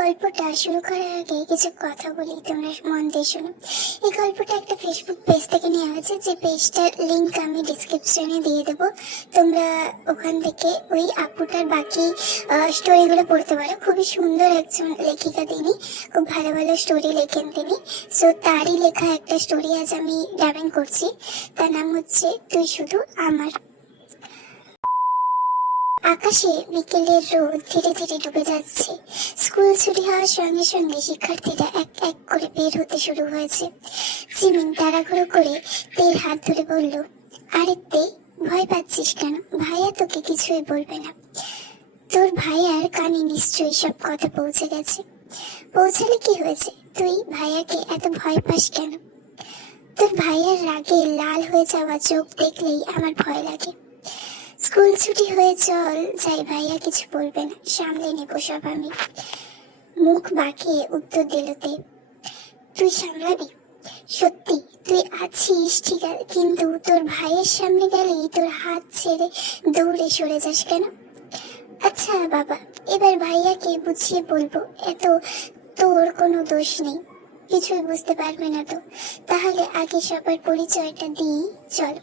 গল্পটা শুরু করার আগে কিছু কথা বলি, তোমরা মন দিয়ে শোনো। এই গল্পটা একটা ফেসবুক পেজ থেকে নেওয়া হয়েছে, যে পেজটার লিংক আমি ডিসক্রিপশনে দিয়ে দেবো। তোমরা ওখান থেকে ওই আপুটার বাকি স্টোরিগুলো পড়তে পারো। খুবই সুন্দর একজন লেখিকা তিনি, খুব ভালো ভালো স্টোরি লেখেন তিনি। সো তারই লেখা একটা স্টোরি আজ আমি ডাবিং করছি। তার নাম হচ্ছে তুই শুধু আমার। আকাশে বিকেলের রোদ ধীরে ধীরে ডুবে যাচ্ছে। স্কুল ছুটি হওয়ার সঙ্গে সঙ্গে শিক্ষার্থীরা এক এক করে বের হতে শুরু হয়েছে। জিমিন তাড়াহুড়ো করে তের হাত ধরে বলল, আরে তে, ভয় পাচ্ছিস কেন? ভাইয়া তোকে কিছুই বলবে না। তোর ভাইয়ার কানে নিশ্চয়ই সব কথা পৌঁছে গেছে। পৌঁছালে কি হয়েছে? তুই ভাইয়াকে এত ভয় পাস কেন? তোর ভাইয়ার রাগে লাল হয়ে যাওয়া চোখ দেখলেই আমার ভয় লাগে। স্কুল ছুটি হয়ে চল যাই, ভাইয়া কিছু বলবে না, সামলে নেব সব আমি। মুখ বাঁকিয়ে উত্তর দিল তে, তুই সামলাবি? সত্যি তুই আছিস ঠিক আছে, কিন্তু তোর ভাইয়ের সামনে গেলেই তোর হাত ছেড়ে দৌড়ে সরে যাস কেন? আচ্ছা বাবা, এবার ভাইয়াকে বুঝিয়ে বলবো, এত তোর কোনো দোষ নেই, কিছুই বুঝতে পারবে না তো। তাহলে আগে সবার পরিচয়টা দিই চল।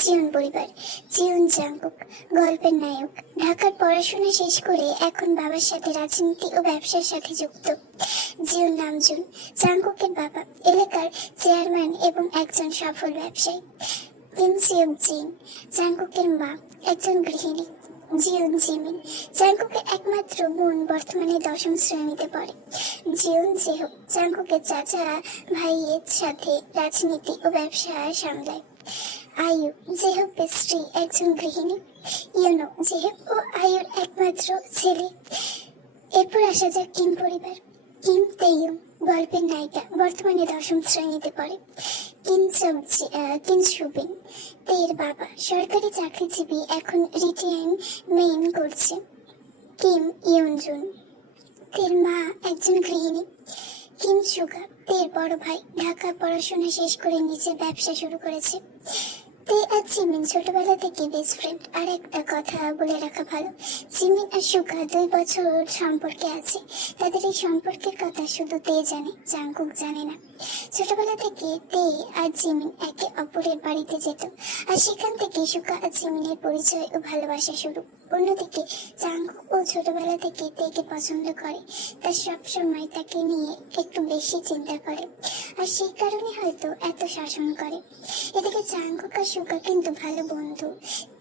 জিউন পরিবার। জিউন জাংকুক, গল্পের নায়ক। ঢাকার পড়াশোনা শেষ করে এখন বাবার সাথে রাজনীতি ও ব্যবসার সাথে যুক্ত। জিউন নামজুন, জাংকুকের বাবা এলাকার চেয়ারম্যান এবং একজন সফল ব্যবসায়ী। কিম সিওক জিন, জাংকুকের মা একজন গৃহিণী। জিউন জিমিন, জাংকুকের একমাত্র বোন, বর্তমানে 10ম শ্রেণীতে পড়ে। জিউন জেহো, জাংকুকের চাচা ভাইয়ের সাথে রাজনীতি ও ব্যবসা সামলায়। আয়ু, জেহবের স্ত্রী, একজন গৃহিণী। ইউনো, জেহব ও আয়ুর একমাত্র ছেলে। এরপর আসা যাক কিম পরিবার। কিম তেইয়ুং, গল্পের নায়িকা, বর্তমানে 10ম শ্রেণীতে পড়ে। কিন সুবিন, তের বাবা সরকারি চাকরিজীবী, এখন রিটায়ারমেন্ট করছে। কিম ইয়নজুন, তের মা একজন গৃহিণী। কিম সুগা, তের বড় ভাই, ঢাকা পড়াশোনা শেষ করে নিজের ব্যবসা শুরু করেছে। তে আর জিমিন ছোটবেলা থেকে বেস্ট ফ্রেন্ড। আর একটা কথা বলে রাখা ভালো, জিমিন আর সুগা 2 বছর সম্পর্কে আছে। তাদের এই সম্পর্কের কথা শুধু তে জানে, জাংকুক জানে না। ছোটবেলা থেকে তে আর জিমিন একে অপরের বাড়িতে যেত, আর সেখান থেকে সুগা আর জিমিনের পরিচয় ও ভালোবাসা শুরু। অন্যদিকে জাংকুক ও ছোটবেলা থেকে তেকে পছন্দ করে, তা সবসময় তাকে নিয়ে একটু বেশি চিন্তা করে, আর সেই কারণে হয়তো এত শাসন করে। এদিকে জাংকুক আর সুগা কিন্তু ভালো বন্ধু,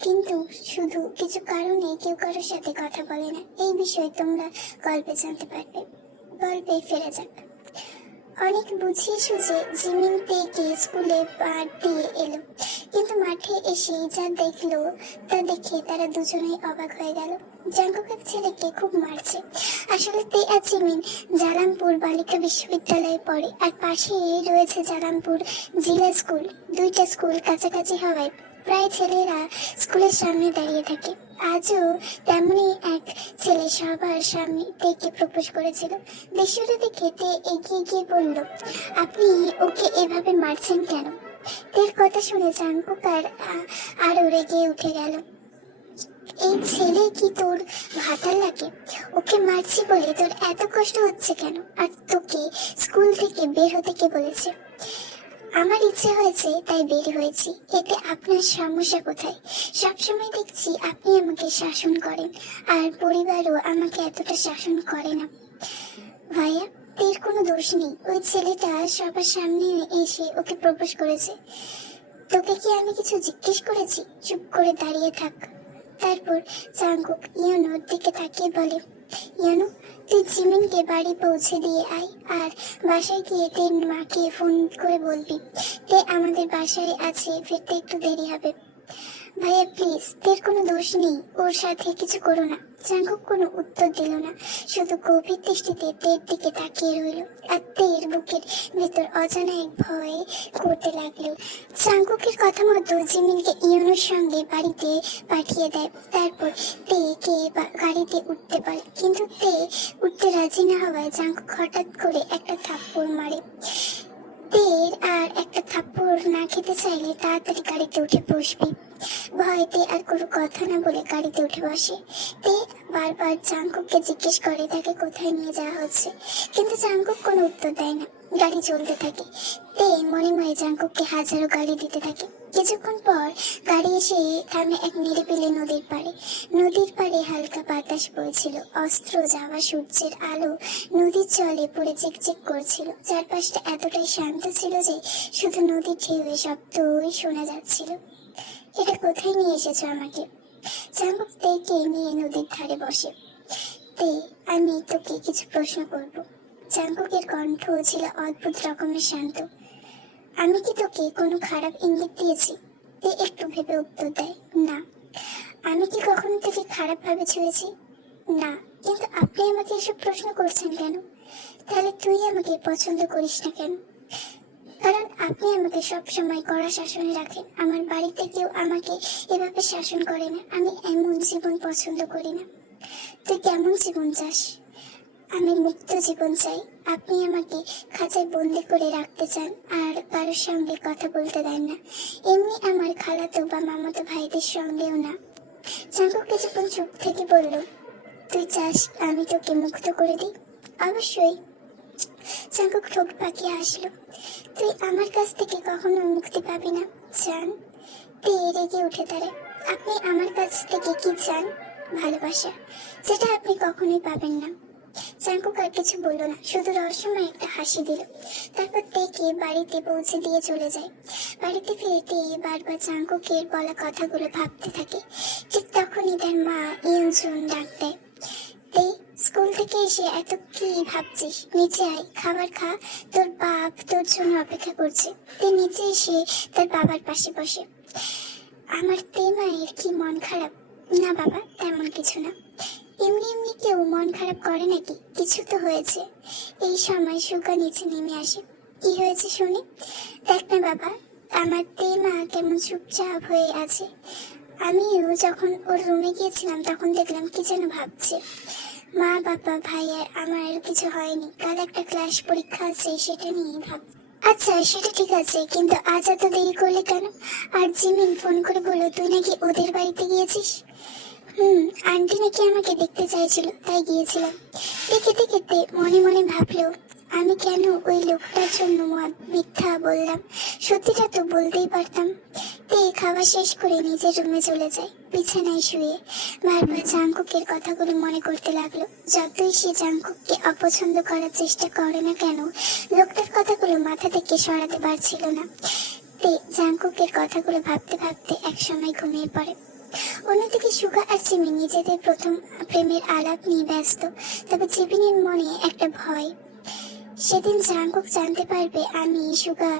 কিন্তু শুধু কিছু কারণে কেউ কারোর সাথে কথা বলে না। এই বিষয়ে তোমরা গল্পে জানতে পারবে। গল্পে ফেরা যাক। অনেক বুঝিয়ে সুঝে জিমিন তেকে স্কুলে পাঠ দিয়ে এলো, কিন্তু মাঠে এসে যা দেখলো তা দেখে তারা দুজনেই অবাক হয়ে গেল। জাংকুকের ছেলেকে খুব মারছে। আসলে তে আর জিমিন জালামপুর বালিকা বিশ্ববিদ্যালয়ে পড়ে, আর পাশে রয়েছে জালামপুর জিলা স্কুল। 2টা স্কুল কাছাকাছি হওয়ায় প্রায় ছেলেরা স্কুলের সামনে দাঁড়িয়ে থাকে। আজও তেমনই এক ছেলে সবার সামনে তেকে প্রপোজ করেছিল। দৃশ্যটা দেখে তে এগিয়ে গিয়ে বলল, আপনি ওকে এভাবে মারছেন কেন? তের কথা শুনে জাংকুক আরো রেগে উঠে গেল। এই ছেলে কি তোর ভাতার লাগে? ওকে মারছি বলে তোর এত কষ্ট হচ্ছে কেন? আর তোকে স্কুল থেকে বের হতে কে বলেছে? আমার ইচ্ছে হয়েছে তাই বের হয়েছি, এতে আপনার সমস্যা কোথায়? সবসময় দেখছি আপনি আমাকে শাসন করেন, আর পরিবারও আমাকে এতটা শাসন করে না। ভাইয়া, তের কোনো দোষ নেই, ওই ছেলেটা সবার সামনে এসে ওকে প্রপোজ করেছে। তোকে কি আমি কিছু জিজ্ঞেস করেছি? চুপ করে দাঁড়িয়ে থাক। তারপর জাংকুক ইয়ানোর দিকে তাকিয়ে বলে, ইয়ানো, তুই জিমিনকে বাড়ি পৌঁছে দিয়ে আয়, আর বাসায় গিয়ে তের মাকে ফোন করে বলবি তে আমাদের বাসায় আছে, ফিরতে একটু দেরি হবে। ভাইয়া প্লিজ, তের কোনো দোষ নেই, ওর সাথে কিছু করো না। জাংকুক কোনো উত্তর দিল না, শুধু গভীর দৃষ্টিতে তের দিকে তাকিয়ে রইল। আর তের বুকের ভেতর অজানা এক ভয় করতে লাগলো। জাংকুকের কথা মতো জিমিনকে ইয়নোর সঙ্গে বাড়িতে পাঠিয়ে দেয়। তারপর তেকে গাড়িতে উঠতে বলে, কিন্তু তে উঠতে রাজি না হওয়ায় জাংকুক হঠাৎ করে একটা থাপ্পড় মারে। তের আর একটা থাপ্পড় না খেতে চাইলে তাড়াতাড়ি গাড়িতে উঠে বসবি। ভয়তে আর কোনো কথা না বলে গাড়িতে উঠে বসে। তে বারবার জাঙ্কুককে জিজ্ঞেস করে তাকে কোথায় নিয়ে যাওয়া হচ্ছে, কিন্তু জাঙ্কুক কোনো উত্তর দেয় না। গাড়ি চলতে থাকে। তে মনে মনে জাঙ্কুককে হাজারো গালি দিতে থাকে। কিছুক্ষণ পর গাড়ি এসে থামে এক নিরিবিলি নদীর পাড়ে। নদীর পাড়ে হালকা বাতাস বইছিল, অস্ত্র যাওয়া সূর্যের আলো নদীর জলে পড়ে চিকচিক করছিল। চারপাশটা এতটাই শান্ত ছিল যে শুধু নদীর ঢেউয়ের শব্দই শোনা যাচ্ছিল। এটা কোথায় নিয়ে এসেছো আমাকে? জাঙ্কুক তেকে নিয়ে নদীর ধারে বসে। তে, আমি তোকে কিছু প্রশ্ন করব। জাঙ্কুকের কণ্ঠ ছিল অদ্ভুত রকমের শান্ত। আমি কি তোকে কোনো খারাপ ইঙ্গিত দিয়েছি? তে একটু ভেবে উত্তর দেয়, না। আমি কি কখনো তোকে খারাপ ভাবে ছুঁয়েছি? না। কিন্তু আপনি আমাকে এসব প্রশ্ন করছেন কেন? তাহলে তুই আমাকে পছন্দ করিস না কেন? কারণ আপনি আমাকে সব সময় কড়া শাসনে রাখেন। আমার বাড়িতে কেউ আমাকে এভাবে শাসন করে না। আমি এমন জীবন পছন্দ করি না। তুই কেমন জীবন চাস? আমি মুক্ত জীবন চাই। আপনি আমাকে খাঁচায় বন্দি করে রাখতে চান আর কারোর সঙ্গে কথা বলতে দেন না, এমনি আমার খালাতো বা মামাতো ভাইদের সঙ্গেও না। জাঙ্কুক কিছুক্ষণ চুপ থেকে বলল, তুই চাস আমি তোকে মুক্ত করে দিই? অবশ্যই। জাঙ্কুক ঠোঁট পাকিয়ে হাসলো। তুই আমার কাছ থেকে কখনো মুক্তি পাবি না, জান। তুই রেগে উঠে দাঁড়ায়। আপনি আমার কাছ থেকে কি চান? ভালোবাসা, যেটা আপনি কখনোই পাবেন না। জাঙ্কুক আর কিছু বলল না, শুধু রহস্যময় একটা হাসি দিল। তারপর তেকে বাড়িতে পৌঁছে দিয়ে চলে যায়। বাড়িতে ফিরে তে বারবার জাঙ্কুকের বলা কথাগুলো ভাবতে থাকে। ঠিক তখনই তার মা ইয়ুনজুন ডাক দেয়, তে স্কুল থেকে এসে এত কি ভাবছিস? নিচে আয়, খাবার খা, তোর বাপ তোর জন্য অপেক্ষা করছে। তে নিচে এসে তার বাবার পাশে বসে। আমার তে মায়ের কি মন খারাপ? না বাবা, তেমন কিছু না। এমনি এমনি কেউ মন খারাপ করে নাকি? কিছু তো হয়েছে। এই সময় সুগা নিচে নেমে আসে। কি হয়েছে শুনি? দেখ না বাবা, আমার তে মা কেমন চুপচাপ হয়ে আছে। আমিও যখন ওর রুমে গিয়েছিলাম তখন দেখলাম কি যেন ভাবছে। মা বাবা ভাই আর আমার কিছু হয়নি। কাল একটা ক্লাস পরীক্ষা আছে, সেটা নিয়ে ভাব। আচ্ছা সেটা ঠিক আছে, কিন্তু আজ এত দেরি করলে কেন? আর জিমিন ফোন করে বললো তুই নাকি ওদের বাড়িতে গিয়েছিস। আন্টি নাকি আমাকে দেখতে চাইছিল, তাই গিয়েছিলাম। দেখে দেখে মনে মনে ভাবলো, আমি কেন ওই লোকটার জন্য মিথ্যা বললাম? সত্যিটা তো বলতেই পারতাম। তে খাওয়া শেষ করে নিজের রুমে চলে যায়। বিছানায় শুয়ে বারবার জাঙ্কুকের কথাগুলো মনে করতে লাগলো। যতই সে জাঙ্কুককে অপছন্দ করার চেষ্টা করে না কেন, লোকটার কথাগুলো মাথা থেকে সরাতে পারছিল না। তে জাঙ্কুকের কথাগুলো ভাবতে ভাবতে একসময় ঘুমিয়ে পড়ে। অন্যদিকে সুগা আর জিমিন নিজেদের প্রথম প্রেমের আলাপ নিয়ে ব্যস্ত। তবে জিমিনের মনে একটা ভয়, সেদিন জাঙ্কুক জানতে পারবে আমি সুগা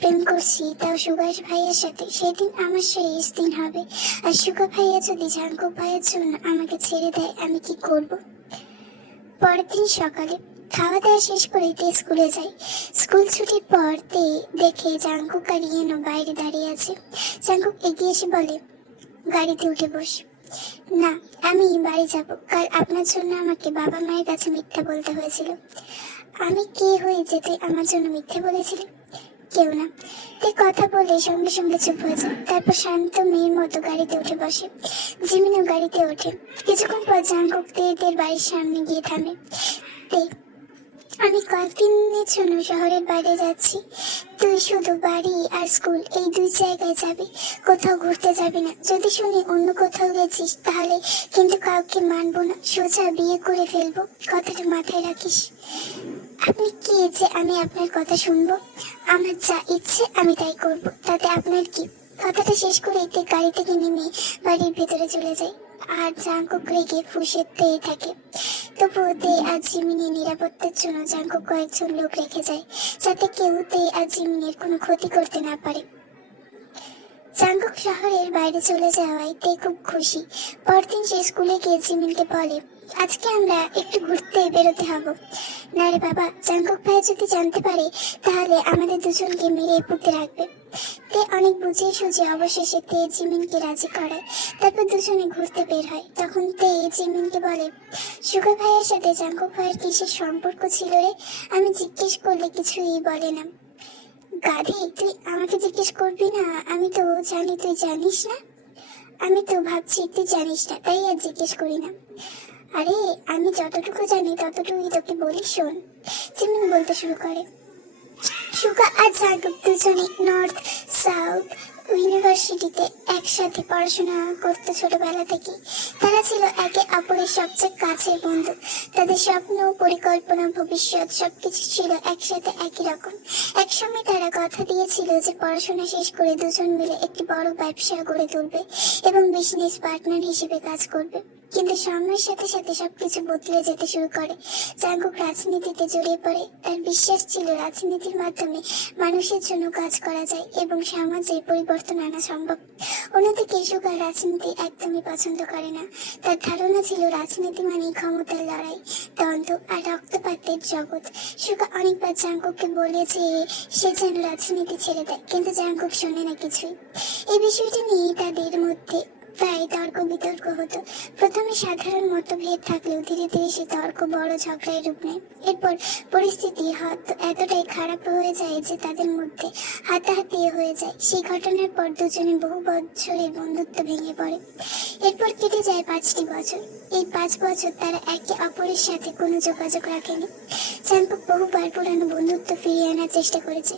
প্রেম করছি, তাও সুগার ভাইয়ের সাথে, সেদিন আমার শেষ দিন হবে। আর সুগা ভাইয়া যদি জাঙ্কুক ভাইয়ের জন্য আমাকে ছেড়ে দেয়, আমি কি করব? পরের দিন সকালে খাওয়া দাওয়া শেষ করে তে স্কুলে যাই। স্কুল ছুটির পর তে দেখে জাঙ্কুক আর ইয়েনো বাইরে দাঁড়িয়ে আছে। জাঙ্কুক এগিয়ে এসে বলে, গাড়িতে উঠে বস। না, আমি বাড়ি যাব। কাল আপনার জন্য আমাকে বাবা মায়ের কাছে মিথ্যা বলতে হয়েছিল। আমি কে হয়ে যে তুই আমার জন্য মিথ্যে বলেছিলি? কেউ না। তুই কথা বলে সঙ্গে সঙ্গে চুপ হয়ে যায়। তারপর শান্ত মেয়ের মতো গাড়িতে উঠে বসে। জিমিনও গাড়িতে ওঠে। কিছুক্ষণ পর জাঙ্কুক তেদের বাড়ির সামনে গিয়ে থামে। তে, আমি কয়েকদিনের জন্য শহরের বাইরে যাচ্ছি। তুই শুধু বাড়ি আর স্কুল এই দুই জায়গায় যাবি, কোথাও ঘুরতে যাবি না। যদি শুনি অন্য কোথাও গেছিস তাহলে কিন্তু কাউকে মানবো না, সোজা বিয়ে করে ফেলবো। কথাটা মাথায় রাখিস। আপনি কে যে আমি আপনার কথা শুনবো? আমার যা ইচ্ছে আমি তাই করব, তাতে আপনার কি? কথাটা শেষ করে এতে গাড়ি থেকে নেমে বাড়ির ভেতরে চলে যায়। আর জাঙ্কুক রেগে ফুঁসতে থাকে। তবুও তে আর জিমিনের নিরাপত্তার জন্য জাঙ্কুক কয়েকজন লোক রেখে যায়, যাতে কেউ তে আর জিমিনের কোনো ক্ষতি করতে না পারে। জাঙ্কুক শহরের বাইরে চলে যাওয়ায় তে খুব খুশি। পরদিন সে স্কুলে গিয়ে জিমিনকে বলে, আজকে আমরা একটু ঘুরতে বেরোতে হব। না রে বাবা, জাঙ্কুক ভাই যদি জানতে পারে তাহলে আমাদের দুজনকে মেরে পুঁতে রাখবে। তে অনেক বুঝিয়ে সুঝিয়ে অবশেষে তে জিমিনকে রাজি করায়। তারপর দুজনে ঘুরতে বের হয়। তখন তে জিমিনকে বলে, সুগা ভাইয়ের সাথে জাঙ্কুক ভাইয়ের কিসের সম্পর্ক ছিল রে? আমি জিজ্ঞেস করলে কিছুই বলে না। গাধি, তুই আমাকে জিজ্ঞেস করবি না? আমি তো জানি তুই জানিস না। আমি তো ভাবছি তুই জানিস না, তাই আর জিজ্ঞেস করি না। আরে আমি যতটুকু জানি ততটুকুই তোকে বলি, শোন। জিমিন বলতে শুরু করে। সুগা আর জাঙ্কুক দুজনে নর্থ সাউথ ইউনিভার্সিটিতে একসাথে পড়াশোনা করতে ছোটবেলা থেকে। তারা ছিল একে অপরের সবচেয়ে কাছের বন্ধু। তাদের স্বপ্ন, পরিকল্পনা, ভবিষ্যৎ সবকিছু ছিল একসাথে একই রকম। একসময় তারা কথা দিয়েছিল যে পড়াশোনা শেষ করে দুজন মিলে একটি বড় ব্যবসা গড়ে তুলবে এবং বিজনেস পার্টনার হিসেবে কাজ করবে। কিন্তু সময়ের সাথে সাথে সবকিছু বদলে যেতে শুরু করে। জাঙ্কুক রাজনীতিতে জড়িয়ে পড়ে। তার বিশ্বাস ছিল রাজনীতির মাধ্যমে মানুষের জন্য কাজ করা যায় এবং সমাজে পরিবর্তন আনা সম্ভব। অন্যদিকে সুগা রাজনীতি একদমই পছন্দ করে না। তার ধারণা ছিল রাজনীতি মানেই ক্ষমতার লড়াই, দ্বন্দ্ব আর রক্তপাতের জগৎ। সুগা অনেকবার জাঙ্কুককে বলে যে সে যেন রাজনীতি ছেড়ে দেয়, কিন্তু জাঙ্কুক শোনে না কিছুই। এই বিষয়টি নিয়ে তাদের মধ্যে প্রায় তর্ক বিতর্ক হতো। প্রথমে সাধারণ মতভেদ থাকলেও ধীরে ধীরে সে তর্ক বড় ঝগড়ায় রূপ নেয়। এরপর পরিস্থিতি হয়তো এতটাই খারাপ হয়ে যায় যে তাদের মধ্যে হাতাহাতি হয়ে যায়। সেই ঘটনার পর দুজনে বহু বছরের বন্ধুত্ব ভেঙে পড়ে। এরপর কেটে যায় 5টি বছর। এই 5 বছর তারা একে অপরের সাথে কোনো যোগাযোগ রাখেনি। জাঙ্কুক বহুবার পুরানো বন্ধুত্ব ফিরিয়ে আনার চেষ্টা করেছে,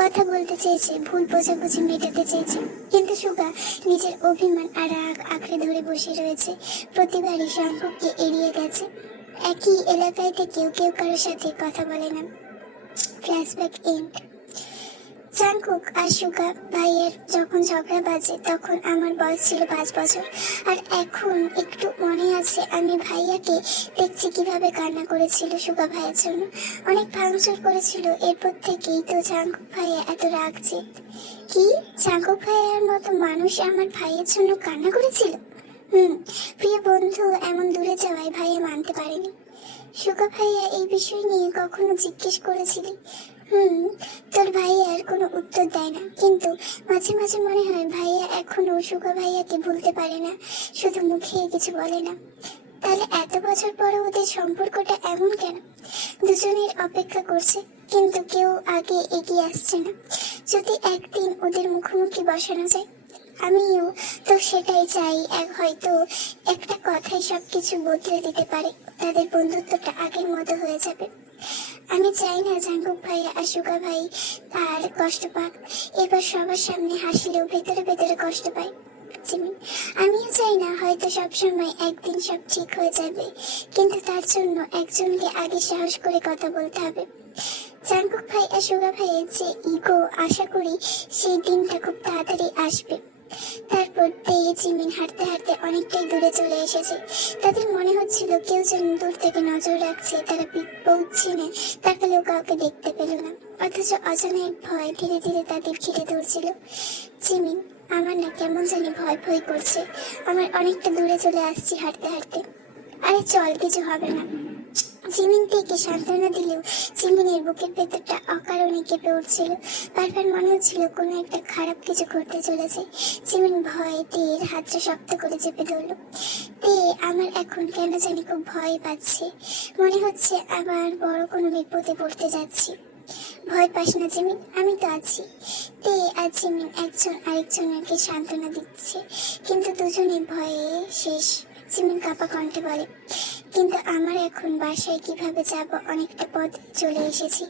কথা বলতে চেয়েছে, ভুল বোঝাবুঝি মেটাতে চেয়েছে, কিন্তু সুগা নিজের অভিমান আর রাগ আঁকড়ে ধরে বসে রয়েছে। প্রতিবারই জাঙ্কুককে এড়িয়ে গেছে। একই এলাকায় থেকেও কেউ কারোর সাথে কথা বলে না। Flashback and. জাঙ্কুক আর সুগা ভাইয়ের যখন ঝগড়া বাজে তখন আমার বয়স ছিল 5 বছর। আর এখন একটু মনে আছে আমি ভাইয়াকে দেখছি কিভাবে কান্না করেছিল সুগা ভাইয়ের জন্য, অনেক ভাঙচুর করেছিল। এরপর থেকেই তো জাঙ্কুক ভাইয়া এত রাগ যে কি জাঙ্কুক ভাইয়ার মতো মানুষ আমার ভাইয়ের জন্য কান্না করেছিল। প্রিয় বন্ধু এমন দূরে যাওয়ায় ভাইয়া মানতে পারেনি। সুগা ভাইয়া এই বিষয় নিয়ে কখনো জিজ্ঞেস করেছিলি? তোর ভাইয়া আর কোনো উত্তর দেয় না, কিন্তু মাঝে মাঝে মনে হয় ভাইয়া এখনো সুগা ভাইয়াকে ভুলতে পারে না, শুধু মুখে কিছু বলে না। তাহলে এত বছর পরে ওদের সম্পর্কটা এমন কেন? দুজনের অপেক্ষা করছে, কিন্তু কেউ আগে এগিয়ে আসছে না। যদি একদিন ওদের মুখোমুখি বসানো যায়, আমিও তো সেটাই চাই। হয়তো একটা কথাই সবকিছু বদলে দিতে পারে। তাদের বন্ধুত্বটা আগের মতো হয়ে যাবে। আমি চাই না জাঙ্কুক ভাই আর সুগা ভাই আর কষ্ট পাক। এবার সবার সামনে হাসলেও ভেতরে ভেতরে কষ্ট পায়। আমিও চাই না হয়তো সবসময় একদিন সব ঠিক হয়ে যাবে, কিন্তু তার জন্য একজনকে আগে সাহস করে কথা বলতে হবে। জাঙ্কুক ভাই আর সুগা ভাইয়ের যে ইগো, আশা করি সেই দিনটা খুব তাড়াতাড়ি আসবে। তারপর জিমিন হাঁটতে হাঁটতে অনেকটাই দূরে চলে এসেছে। তাদের মনে হচ্ছিল কেউ যেন দূর থেকে নজর রাখছে। তারা পৌঁছিনে তাকালেও কাউকে দেখতে পেল না, অথচ অজানা এক ভয় ধীরে ধীরে তাদের ঘিরে ধরছিল। জিমিন, আমার না কেমন জানি ভয় ভয় করছে। আমার অনেকটা দূরে চলে আসছি হাঁটতে হাঁটতে। আরে চল, কিছু হবে না। জিমিন থেকে সান্ত্বনা দিলেও জিমিনের বুকের ভেতরটা অকারণে কেঁপে উঠছিল। বারবার মনে হচ্ছিল কোনো একটা খারাপ কিছু করতে চলেছে। জিমিন ভয় তের হাতটা শক্ত করে চেপে ধরল। আমার এখন কেন জানি খুব ভয় পাচ্ছে, মনে হচ্ছে আবার বড় কোনো বিপদে পড়তে যাচ্ছি। ভয় পাস না জিমিন, আমি তো আছি। আর জিমিন একজন আরেকজনকে সান্ত্বনা দিচ্ছে, কিন্তু দুজনের ভয়ে শেষ। জিমিন কাঁপা কণ্ঠে বলে, কিন্তু আমার এখন বাসায় কিভাবে যাব? অনেকটা পথ চলে এসেছি,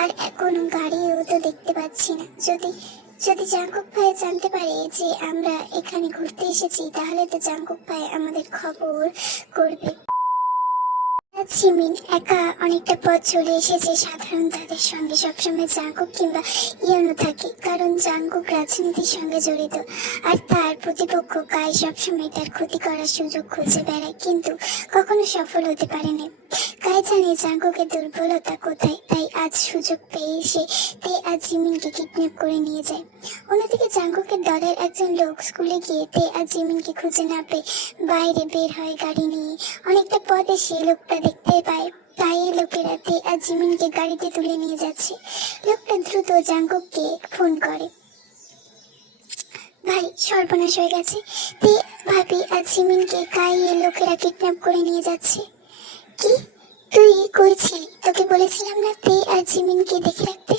আর কোনো গাড়িও তো দেখতে পাচ্ছি না। যদি জাঙ্কুক ভাই জানতে পারে যে আমরা এখানে ঘুরতে এসেছি, তাহলে তো জাঙ্কুক ভাই আমাদের খবর করবে। জিমিন একা অনেকটা পথ চলে এসেছে। সাধারণ তাদের সঙ্গে সবসময় জাঙ্কুক কিংবা ইয়ানো থাকে, কারণ জাঙ্কুক রাজনীতির সঙ্গে জড়িত, আর তার প্রতিপক্ষ কাই সবসময় তার ক্ষতি করার সুযোগ খুঁজে বেড়ায়, কিন্তু কখনো সফল হতে পারেনি। কাই জানে জাঙ্কুকের দুর্বলতা কোথায়, তাই আজ সুযোগ পেয়ে সে আজ জিমিনকে কিডন্যাপ করে নিয়ে যায়। অন্যদিকে জাঙ্কুকের দলের একজন লোক স্কুলে গিয়ে আজ জিমিনকে খুঁজে না পেয়ে বাইরে বের হয় গাড়ি নিয়ে। অনেকটা পথে সে লোকটা দেখতে পায়, তাই লোকেরা আজ জিমিনকে গাড়িতে তুলে নিয়ে যাচ্ছে। লোকটা দ্রুত জাঙ্কুককে ফোন করে, ভাই সর্বনাশ হয়ে গেছে। ভাবি আজ জিমিনকে কাইয়ে লোকেরা কিডন্যাপ করে নিয়ে যাচ্ছে। কি তুই করেছিলি? তোকে বলেছিলাম না আজ জিমিনকে দেখে রাখতে?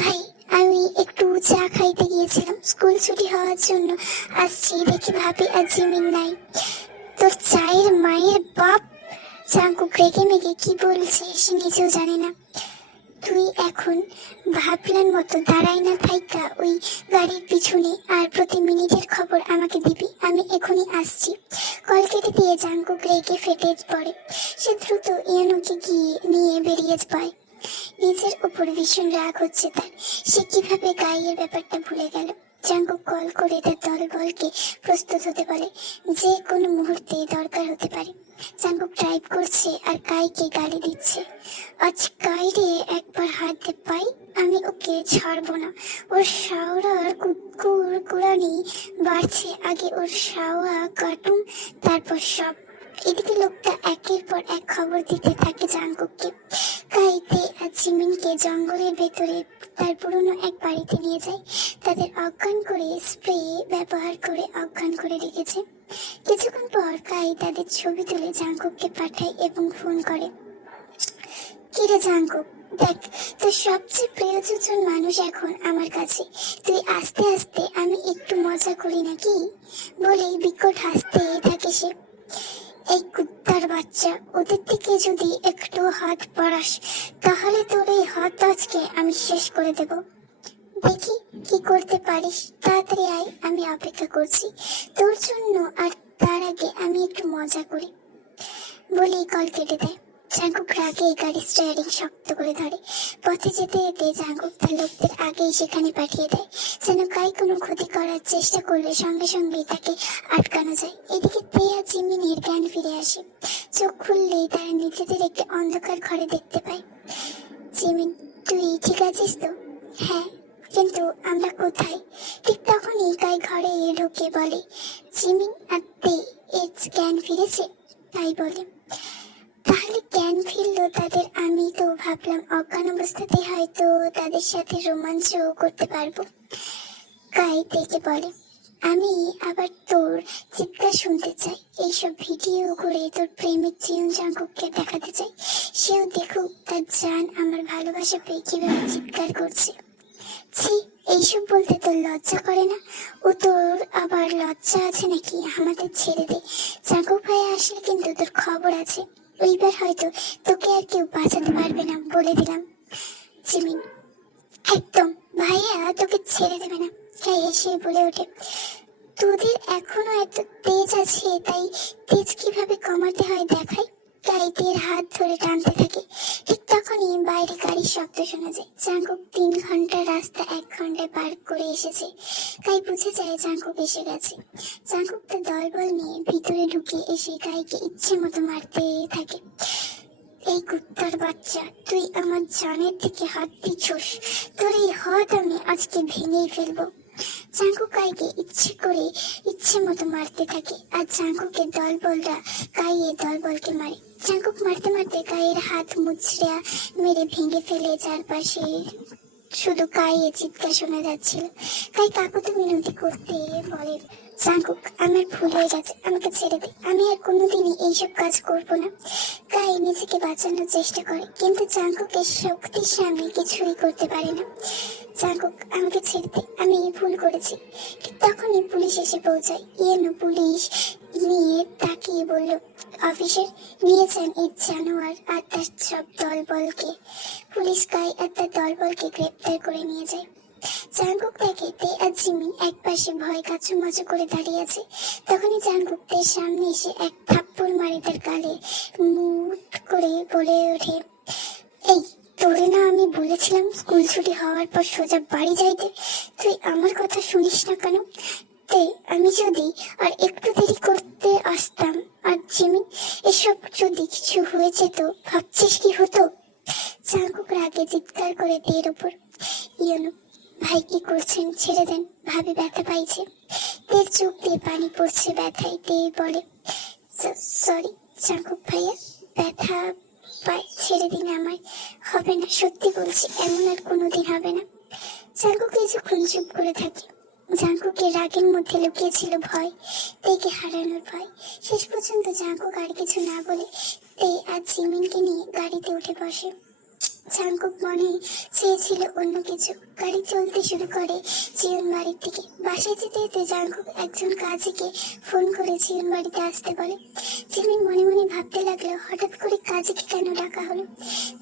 ভাই আমি একটু চা খাইতে গিয়েছি। গিয়েছিলাম স্কুল ছুটি হওয়ার জন্য, আসছি দেখি ভাবি আর জিমিন নাই। তোর চায়ের মায়ের বাপ! জাঙ্কুক রেগে মেগে কি বলছে সে নিজেও জানে না। তুই এখন ভাবলার মতো দাঁড়াই না থাইকা ওই গাড়ির পিছনে, আর প্রতি মিনিটের খবর আমাকে দিবি। আমি এখনই আসছি। কল কেটে দিয়ে জাঙ্কুক রেগে ফেটে পড়ে। সে দ্রুত ইয়ানুকে গিয়ে নিয়ে বেরিয়ে পায়। নিজের উপর ভীষণ রাগ হচ্ছে তার। সে কিভাবে গাইয়ের ব্যাপারটা ভুলে গেল। জাঙ্কুক কল করে তার দলবলকে প্রস্তুত হতে বলে, যে কোনো মুহূর্তে দরকার হতে পারে। জাঙ্কুক ড্রাইভ করছে আর কাইকে গালি দিচ্ছে। আজ কাইরে একবার হাত পাই আমি ওকে ছাড়বো না। ওর শাওরার কুকুর কুড়ানি বাড়ছে, আগে ওর শাওয়া কাটুম, তারপর সব। এদিকে লোকটা একের পর এক খবর দিতে থাকে জাঙ্কুককে। কাইতে আর জিমিনকে জঙ্গলের ভেতরে তার পুরনো এক বাড়িতে নিয়ে যায়। তাদের অজ্ঞান করে স্প্রে ব্যবহার করে অজ্ঞান করে রেখেছে। কিছুক্ষণ পর কাই তাদের ছবি তুলে জাঙ্কুককে পাঠায় এবং ফোন করে। কিরে জাঙ্কুক, দেখ তোর সবচেয়ে প্রিয় দুজন মানুষ এখন আমার কাছে। তুই আস্তে আস্তে আমি একটু মজা করি নাকি বলেই বিকট হাসতে থাকে সে। এই কুত্তার বাচ্চা, ওদের দিকে যদি একটু হাত বাড়াস তাহলে তোর এই হাত আজকে আমি শেষ করে দেব। দেখি কি করতে পারিস, তাড়াতাড়ি আয়, আমি অপেক্ষা করছি তোর জন্য। আর তার আগে আমি একটু মজা করি বলেই কল কেটে দেয়। জাঙ্কুক রাগে গাড়ি স্টিয়ারিং শক্ত করে ধরে। পথে যেতে যেতে জাঙ্কুক তার লোকদের আগেই সেখানে পাঠিয়ে দেয়, যেন কাই কোনো ক্ষতি করার চেষ্টা করলে সঙ্গে সঙ্গেই তাকে আটকানো যায়। এদিকে তেয়া জিমিনের জ্ঞান ফিরে আসে। চোখ খুললেই তারা নিজেদের একটি অন্ধকার ঘরে দেখতে পায়। জিমিন, তুই ঠিক আছিস তো? হ্যাঁ, কিন্তু আমরা কোথায়? ঠিক তখনই কাই ঘরে ঢুকে বলে, জিমিন আর তে এর জ্ঞান ফিরেছে। তাই বলে, তাহলে জ্ঞান ফিরলো তাদের? আমি তো ভাবলাম অজ্ঞান অবস্থাতে হয়তো তাদের সাথে রোমাঞ্চও করতে পারবো। কাই থেকে বলে, আমি আবার তোর চিৎকার শুনতে চাই। এইসব ভিডিও করে তোর প্রেমিক জীবন জাঙ্কুককে দেখাতে চাই, সেও দেখুক তার জান আমার ভালোবাসা পেয়ে কিভাবে চিৎকার করছে। ছি, এইসব বলতে তোর লজ্জা করে না? ও তোর আবার লজ্জা আছে নাকি? আমাদের ছেড়ে দে। জাঙ্কুক ভাই আসলে কিন্তু তোর খবর আছে। ওইবার হয়তো তোকে আর কেউ বাঁচাতে পারবে না, বলে দিলাম। জিমিন, একদম ভাইয়া তোকে ছেড়ে দেবে না। তাই এসে বলে ওঠে, তোদের এখনো এত তেজ আছে, তাই তেজ কিভাবে কমাতে হয় দেখাই। কাইতের হাত ধরে টানতে থাকে। ঠিক তখনই বাইরে গাড়ির শব্দ শোনা যায়। জাঙ্কুক 3 ঘন্টার রাস্তা 1 ঘন্টায় পার করে এসেছে। কাই বুঝে যায় জাঙ্কুক এসে গেছে। জাঙ্কুক তার দলবল নিয়ে ভিতরে ঢুকে এসে কাইকে ইচ্ছে মতো মারতে থাকে। এই কুত্তার বাচ্চা, তুই আমার জানের দিকে হাত দিচ্ছস, তোর এই হাত আমি আজকে ভেঙেই ফেলবো। জাঙ্কুক কাইকে ইচ্ছে মতো মারতে থাকে, আর জাঙ্কুকের দলবলরা কাইয়ের দলবলকে মারে। জাঙ্কুক মারতে মারতে কাইয়ের হাত মুচড়া মেরে ভেঙে ফেলে। চারপাশে শুধু কাইয়ের চিৎকার শোনা যাচ্ছিল। কাই কাকুতি মিনতি করতে বলে, জাঙ্কুক আমার ভুল হয়ে গেছে, আমাকে ছেড়ে দে, আমি আর কোনোদিনই এইসব কাজ করবো না। কাই নিজেকে বাঁচানোর চেষ্টা করে, কিন্তু জাঙ্কুকের শক্তির সামনে কিছুই করতে পারে না। জাঙ্কুক আমাকে ছেড়ে দে, আমি ভুল করেছি। ঠিক তখনই পুলিশ এসে পৌঁছায়। ইয়ানু পুলিশ নিয়ে তাকিয়ে বলল, অফিসার, নিয়েছেন এই জানোয়ার আর তার সব দলবলকে। পুলিশ কাই আর তার দলবলকে গ্রেপ্তার করে নিয়ে যায়। জাঙ্কুক দেখে তে আর জিমিন এক পাশে ভয় কাচুমাচু করে দাঁড়িয়ে আছে। তখনই জাঙ্কুক তের সামনে এসে এক থাপ্পড় মারে তার গালে। মুট করে বলে ওঠে, এই তোরে না আমি বলেছিলাম স্কুল ছুটি হওয়ার পর সোজা বাড়ি যাইতে? তুই আমার কথা শুনিস না কেন? তে আমি যদি আর একটু দেরি করতে আসতাম, আর জিমিন এসব যদি কিছু হয়ে যেত, ভাবছিস কি হতো? জাঙ্কুক রাগে চিৎকার করে তের ওপর। ইয়ানু ভাই কি করছেন, ছেড়ে দেন, ভাবি ব্যথা পাইছে। তের চোখ দিয়ে পানি পড়ছে ব্যথায়। তে বলে, সরি জাঙ্কুক ভাইয়া, ব্যথা পাই, ছেড়ে দিন আমায়। হবে না, সত্যি বলছি, এমন আর কোনোদিন হবে না। জাঙ্কুক কিছুক্ষণ চুপ করে থাকে। জাঙ্কুকের রাগের মধ্যে লুকিয়েছিল ভয়, তেকে হারানোর ভয়। শেষ পর্যন্ত জাঙ্কুক আর কিছু না বলে তে আর জিমিনকে নিয়ে গাড়িতে উঠে বসে। জাঙ্কুক মনে চেয়েছিল অন্য কিছু। গাড়ি চলতে শুরু করে জিয়ন বাড়ির দিকে। বাসায় যেতে যেতে জাঙ্কুক একজন কাজীকে ফোন করে জিয়ন বাড়িতে আসতে বলে। জিমিন মনে মনে ভাবতে লাগলো, হঠাৎ করে কাজীকে কেন ডাকা হলো।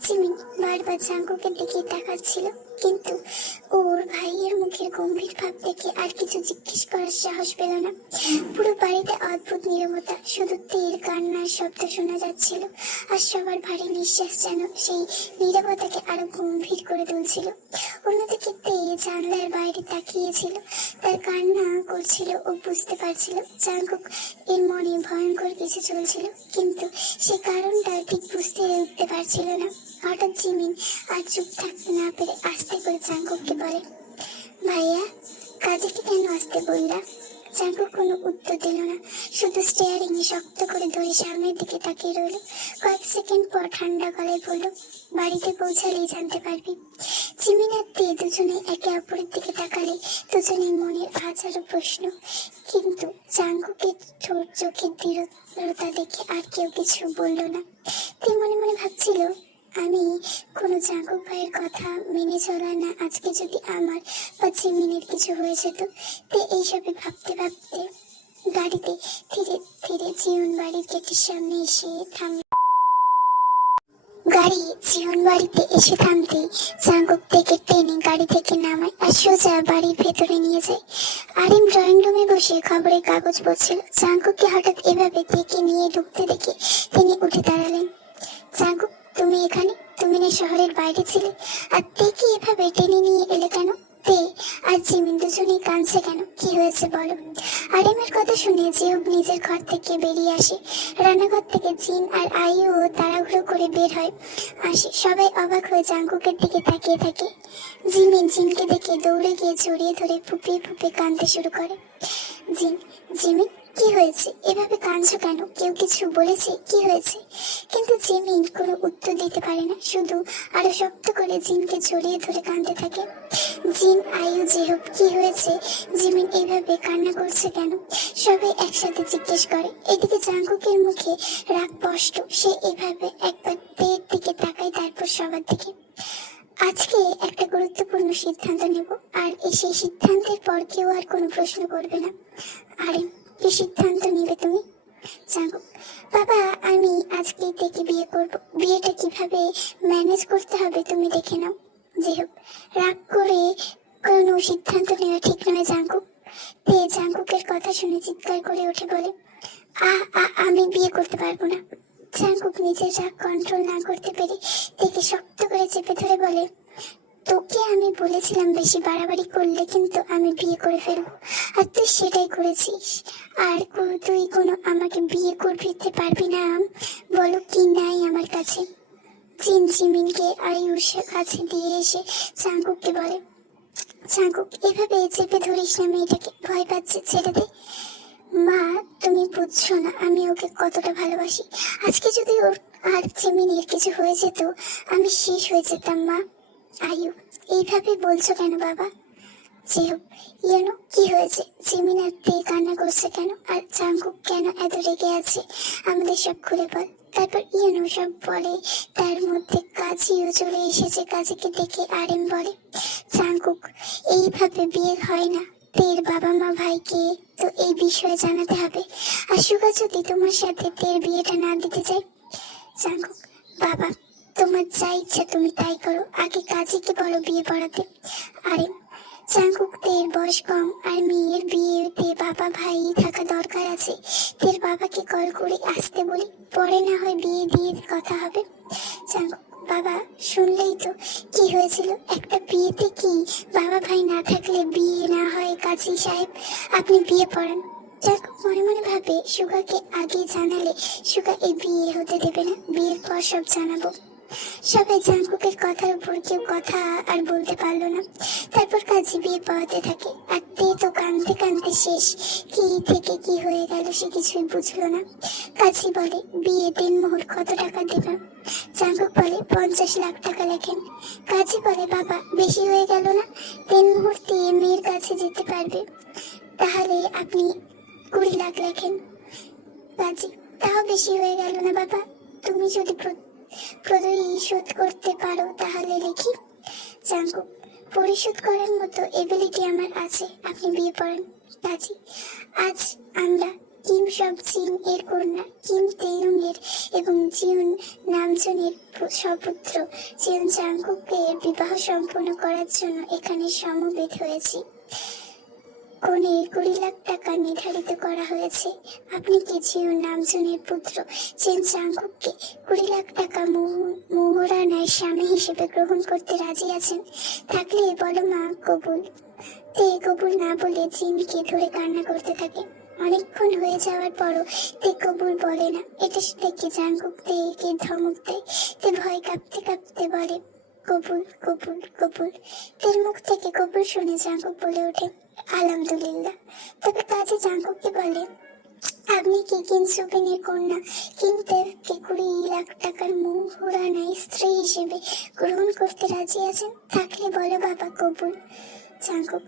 জিমিন বারবার জাঙ্কুকের দিকে তাকাচ্ছিল, কিন্তু ওর ভাইয়ের মুখের গম্ভীর ভাব দেখে আর কিছু জিজ্ঞেস করার সাহস পেল না। পুরো বাড়িতে অদ্ভুত নীরবতা, শুধু তের কান্নার শব্দ শোনা যাচ্ছিল, আর সবার ভারী নিঃশ্বাস যেন সেই নীরবতাকে আরো গম্ভীর করে তুলছিল। অন্যদিকে তে জানলার বাইরে তাকিয়েছিল, তার কান্না করছিল। ও বুঝতে পারছিল জাঙ্কুক এর মনে ভয়ঙ্কর কিছু চলছিল, কিন্তু সে কারণটা ঠিক বুঝতে উঠতে পারছিল না। হঠাৎ জিমিন আর চুপ থাকতে না পেরে আস্তে করে জাঙ্কুককে বলে, ভাইয়া, কাজীকে কেন আসতে বললা? জাঙ্কুক কোনো উত্তর দিল না, শুধু স্টিয়ারিং শক্ত করে ধরে সামনের দিকে তাকিয়ে রইল। কয়েক সেকেন্ড পর ঠান্ডা গলায় বলল, বাড়িতে পৌঁছালেই জানতে পারবি। জিমিন আর তে দুজনে একে অপরের দিকে তাকালে দুজনের মনের হাজারো প্রশ্ন, কিন্তু জাঙ্কুকের ঠোঁট চোখের দৃঢ়তা দেখে আর কেউ কিছু বলল না। তে মনে মনে ভাবছিল, আমি কোনো জাঙ্কুক ভাইয়ের কথা মেনে চলা না, আজকে যদি আমার বা জিমিনের কিছু হয়ে যেত। তে এইসবে ভাবতে ভাবতে গাড়িতে ধীরে ধীরে জিয়ন বাড়ির গেটের সামনে এসে থামল। গাড়ি জিয়ন বাড়িতে এসে থামতেই জাঙ্কুক থেকে টেনে গাড়ি থেকে নামায় আর সোজা বাড়ির ভেতরে নিয়ে যায়। আরিম ড্রয়িং রুমে বসে খবরের কাগজ পড়ছিল। জাঙ্কুককে হঠাৎ এভাবে থেকে নিয়ে ঢুকতে দেখে তিনি উঠে দাঁড়ালেন। জাঙ্কুক, তুমি এখানে? তুমি না শহরের বাইরে ছিলে? আর তে কি এভাবে টেনে নিয়ে এলে কেন? তে আর জিমিন দুজনেই কাঁদছে কেন? কি হয়েছে বলো। আরিমের কথা শুনে জিহুব নিজের ঘর থেকে বেরিয়ে আসে। রান্নাঘর থেকে জিন আর আইও তাড়াহুড়ো করে বের হয় আসে। সবাই অবাক হয়ে জাঙ্কুকের দিকে তাকিয়ে থাকে। জিমিন জিনকে দেখে দৌড়ে গিয়ে জড়িয়ে ধরে ফুপিয়ে ফুপিয়ে কাঁদতে শুরু করে। জিমিন, কি হয়েছে? এভাবে কাঁদছো কেন? কেউ কিছু বলেছে? কি হয়েছে? কিন্তু জিমিন কোনো উত্তর দিতে পারে না, শুধু আরো শক্ত করে জিনকে জড়িয়ে ধরে কাঁদতে থাকে। জিন, আয়ু, জিহুব, কি হয়েছে? জিমিন এইভাবে কান্না করছে কেন? সবাই একসাথে জিজ্ঞেস করে। এদিকে জাঙ্কুকের মুখে রাগ স্পষ্ট। সে এভাবে একবার তের দিকে তাকায়, তারপর সবার দিকে। আজকে একটা গুরুত্বপূর্ণ সিদ্ধান্ত নেব, আর সেই সিদ্ধান্তের পর কেউ আর কোনো প্রশ্ন করবে না। আরে, কি সিদ্ধান্ত নিবে তুমি? জাঙ্কুক, বাবা, আমি আজকে থেকে বিয়ে করব। বিয়েটা কিভাবে ম্যানেজ করতে হবে তুমি দেখে নাও। জিহুব, রাগ করে কোনো সিদ্ধান্ত নেওয়া ঠিক নয় জাঙ্কুক। তে জাঙ্কুকের কথা শুনে চিৎকার করে উঠে বলে, আমি বিয়ে করতে পারবো না। জাঙ্কুক নিজের রাগ কন্ট্রোল না করতে পেরে তেকে শক্ত করে চেপে ধরে বলে, তোকে আমি বলেছিলাম বেশি বাড়াবাড়ি করলে কিন্তু আমি বিয়ে করে ফেলবো, আর তুই সেটাই করেছিস। আর তুই কোনো আমাকে বিয়ে করতে পারবি না? বলো, কি নাই আমার কাছে? জিন জিমিনকে আয়ুর কাছে দিয়ে এসে জাঙ্কুককে বলে, জাঙ্কুক, এভাবে চেপে ধরিস না মেয়েটাকে, ভয় পাচ্ছে, ছেড়ে দে। মা, তুমি বুঝছো না আমি ওকে কতটা ভালোবাসি। আজকে যদি ওর আর জিমিনের কিছু হয়ে যেত, আমি শেষ হয়ে যেতাম। মা। আয়ু, এইভাবে বলছো কেন বাবা? জিহুব, ইয়ানো, কি হয়েছে? জিমিন আর তে কান্না করছে কেন? আর জাঙ্কুক কেন এত রেগে আছে? আমাদের সব খুলে বল। তারপর ইয়ানো সব বলে। তার মধ্যে কাজীও চলে এসেছে। কাজীকে দেখে আরেম বলে, জাঙ্কুক, এইভাবে বিয়ে হয় না। তের বাবা মা ভাইকে তো এই বিষয়ে জানাতে হবে। আর সুগা যদি তোমার সাথে তের বিয়েটা না দিতে চাই? জাঙ্কুক, বাবা, তোমার যা ইচ্ছা তুমি তাই করো, আগে কাজীকে বলো বিয়ে পড়াতে। আরে, জাঙ্কুক, তের বয়স কম, আর মেয়ের বিয়েতে বাবা ভাই থাকা দরকার আছে। তের বাবাকে কল করে আসতে বলি, পরে না হয় বিয়ে দিয়ে কথা হবে। জাঙ্কুক, বাবা, শুনলেই তো কি হয়েছিল একটা বিয়েতে, কি বাবা ভাই না থাকলে বিয়ে না হয়? কাজী সাহেব, আপনি বিয়ে পড়ান। জাঙ্কুক মনে মনে ভাবে, সুগাকে আগে জানালে সুগা এই বিয়ে হতে দেবে না, বিয়ের পর সব জানাবো। সবাই জাঙ্কুকের কথার উপর কেউ কথা আর বলতে পারলো না। তারপর কাজী বিয়ে পড়াতে থাকে, আর তে তো কাঁদতে কাঁদতে শেষ। কি থেকে কি হয়ে গেল সে কিছুই বুঝলো না। কাজী বলে, বিয়ে দিনমোহর কত টাকা দেবেন? জাঙ্কুক বলে, 50 লাখ টাকা লেখেন। কাজী বলে, বাবা, বেশি হয়ে গেল না? দিনমুহূর্তে মেয়ের কাছে যেতে পারবে, তাহলে আপনি 20 লাখ লেখেন। কাজী, তাও বেশি হয়ে গেল না বাবা? তুমি যদি পরিশোধ করতে পারো তাহলে লিখি। জাঙ্কুক, পরিশোধ করার মতো এবিলিটি আমার আছে, আপনি বিয়ে পড়েন কাজী। আজ আমরা কিম সব জিন এর কন্যা কিম তেয়ং এর এবং জিউন নামজনের সপুত্র জিউন জাঙ্কুকের বিবাহ সম্পন্ন করার জন্য এখানে সমবেত হয়েছি। কনের 20 লাখ টাকা নির্ধারিত করা হয়েছে। আপনি কি জিউন নামজনের পুত্র জিন জাঙ্কুককে 20 লাখ টাকা মোহরানার স্বামী হিসেবে গ্রহণ করতে রাজি আছেন? থাকলে বলো মা কবুল। তে কবুল না বলে জিনকে ধরে কান্না করতে থাকে। অনেকক্ষণ হয়ে যাওয়ার পরও তে কবুল বলে না। এটা দেখে জাঙ্কুক তেকে ধমক দেয়। তে ভয় কাঁপতে কাঁপতে বলে কবুল কবুল কবুল। তের মুখ থেকে কবুল শুনে জাঙ্কুক বলে ওঠে আলহামদুলিল্লাহ। তবে কাজে জাঙ্কুককে বলে, আপনি কি কিম সুবিনের কন্যা কিম তেকে 20 লাখ টাকার মোহরানায় স্ত্রী হিসেবে গ্রহণ করতে রাজি আছেন? থাকলে বলো বাবা কবুল। জাঙ্কুক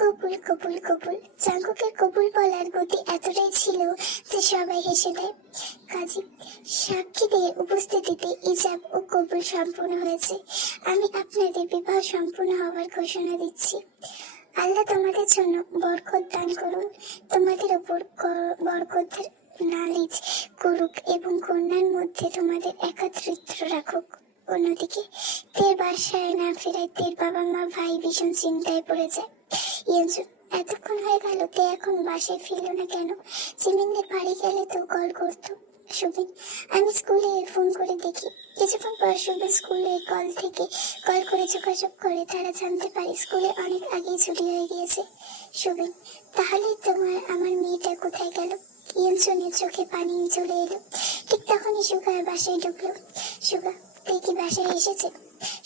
কবুল কবুল কবুল। জাঙ্কুকের কবুল বলার গতি এতটাই ছিল যে সবাই হেসে দেয়। কাজী, সাক্ষীদের উপস্থিতিতে ইজাব ও কবুল সম্পূর্ণ হয়েছে। আমি আপনাদের বিবাহ সম্পূর্ণ হওয়ার ঘোষণা দিচ্ছি। আল্লাহ তোমাদের জন্য বরকত দান করুন, তোমাদের উপর বরকত নালিশ করুক এবং কন্যার মধ্যে তোমাদের একাত্রিত্ব রাখুক। অন্যদিকে তের বাসায় না ফেরায় তের বাবা মা ভাই ভীষণ চিন্তায় পড়ে যায়। ইয়ানজু, এতক্ষণ হয়ে গেল, তে এখন বাসায় ফিরল না কেন? জিমিনদের বাড়ি গেলে তো কল করতো। সুবিন, আমি স্কুলে ফোন করে দেখি। কিছুক্ষণ পর সুবিন স্কুলে কল করে যোগাযোগ করে। তারা জানতে পারে স্কুলে অনেক আগেই ছুটি হয়ে গিয়েছে। সুবিন, তাহলে আমার মেয়েটা কোথায় গেল? ইয়ানজুনের চোখে পানি চলে এলো। ঠিক তখনই সুগার বাসায় ঢুকলো। সুগা, তে কি বাসায় এসেছে?